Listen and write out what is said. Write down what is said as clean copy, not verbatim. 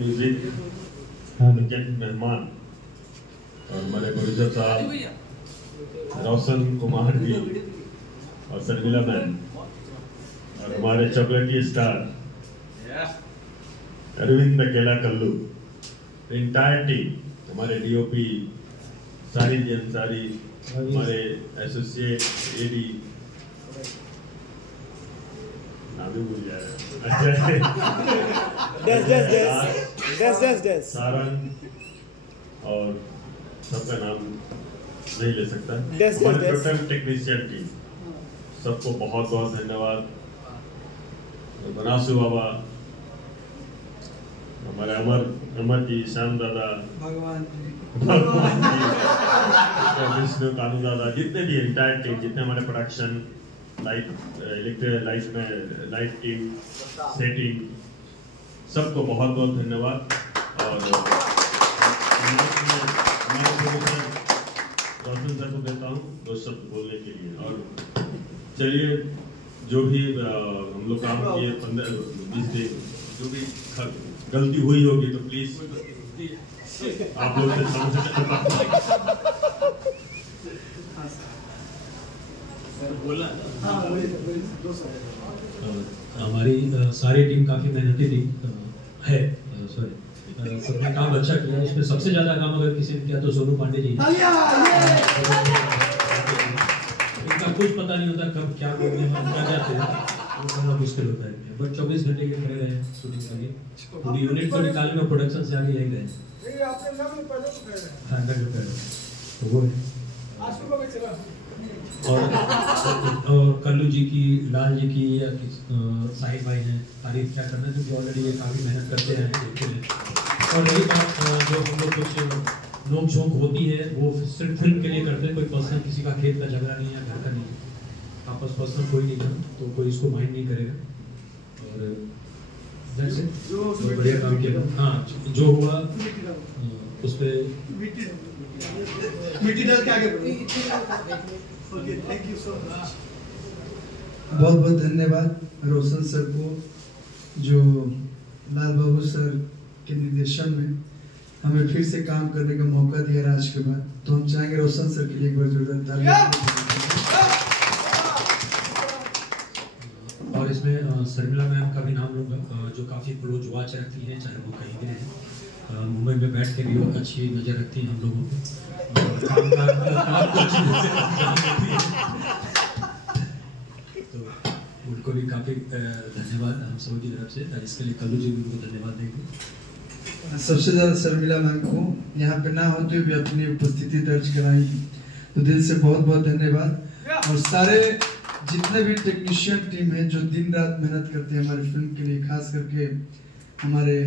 Music मुख्य मेहमान और हमारे प्रोड्यूसर साहब रोशन कुमार जी और शर्मिला मैम और हमारे चॉकलेटी स्टार अरविंद अकेला कल्लू, इंटायर टीम, हमारे डीओपी साहिद अंसारी, हमारे एसोसिएट एडी नाम भूल जा रहा सारंग और सबका नाम नहीं ले सकता। हमारे टोटल टेक्नीशियन टीम सबको बहुत बहुत धन्यवाद। बनासु बाबा, हमारे अमर जी, श्याम दादा, भगवान जी, विष्णु, कानू दादा, जितने भी इंटायर टीम, जितने हमारे प्रोडक्शन लाइट में लाइट टीम, सेटिंग, सबको बहुत बहुत धन्यवाद। और रोशन सर को देता हूँ दो शब्द बोलने के लिए। और चलिए, जो भी हम लोग काम किए 15-20 दिन, जो भी गलती हुई होगी तो प्लीज आप लोग से हमारी सारी टीम काफी मेहनती टीम है। सॉरी, सबने काम अच्छा किया। इसमें सबसे ज्यादा काम अगर किसी ने किया तो सोनू पांडे जी। इनका कुछ पता नहीं होता कब क्या बोलने में क्या जाते हैं, वो करना मुश्किल होता है। बट 24 घंटे के खड़े रहे शूटिंग के लिए, पूरी यूनिट को निकालने में प्रोडक्शन से आगे यही रहे। तो वो और कल्लू जी की, लाल जी की या साहिब भाई ने तारीफ क्या करना, क्योंकि ऑलरेडी ये काफ़ी मेहनत करते हैं, देखते हैं। और यही बात जो हम लोग कुछ नोक झोंक होती है वो सिर्फ फिल्म के लिए करते हैं। कोई पर्सनल किसी का खेत का झगड़ा नहीं है, घर का नहीं है, आपस पर्सनल कोई नहीं था, तो कोई इसको माइंड नहीं करेगा। और जो बढ़िया काम किया। हाँ, जो हुआ उस पर बहुत बहुत धन्यवाद रोशन सर को, जो लाल बाबू सर के निर्देशन में हमें फिर से काम करने का मौका दिया राज के बाद। तो हम चाहेंगे रोशन सर के लिए एक बार जोरदार तालियां। और इसमें शर्मिला मैम का भी नाम लूँगा, जो काफ़ी क्लोज वॉच रखती हैं, चाहे वो कहीं भी रहें। मुंबई में बैठ के भी वो अच्छी नज़र रखती हैं हम लोगों को, तो उनको भी काफ़ी धन्यवाद हम सब की तरफ से। इसके लिए कल्लू जी भी उनको धन्यवाद देंगे। सबसे ज़्यादा शर्मिला मैम को यहाँ पे ना होते हुए भी अपनी उपस्थिति दर्ज कराई, तो दिल से बहुत बहुत धन्यवाद। और सारे जितने भी टेक्नीशियन टीम है जो दिन रात मेहनत करते हैं हमारी फिल्म के लिए, खास करके हमारे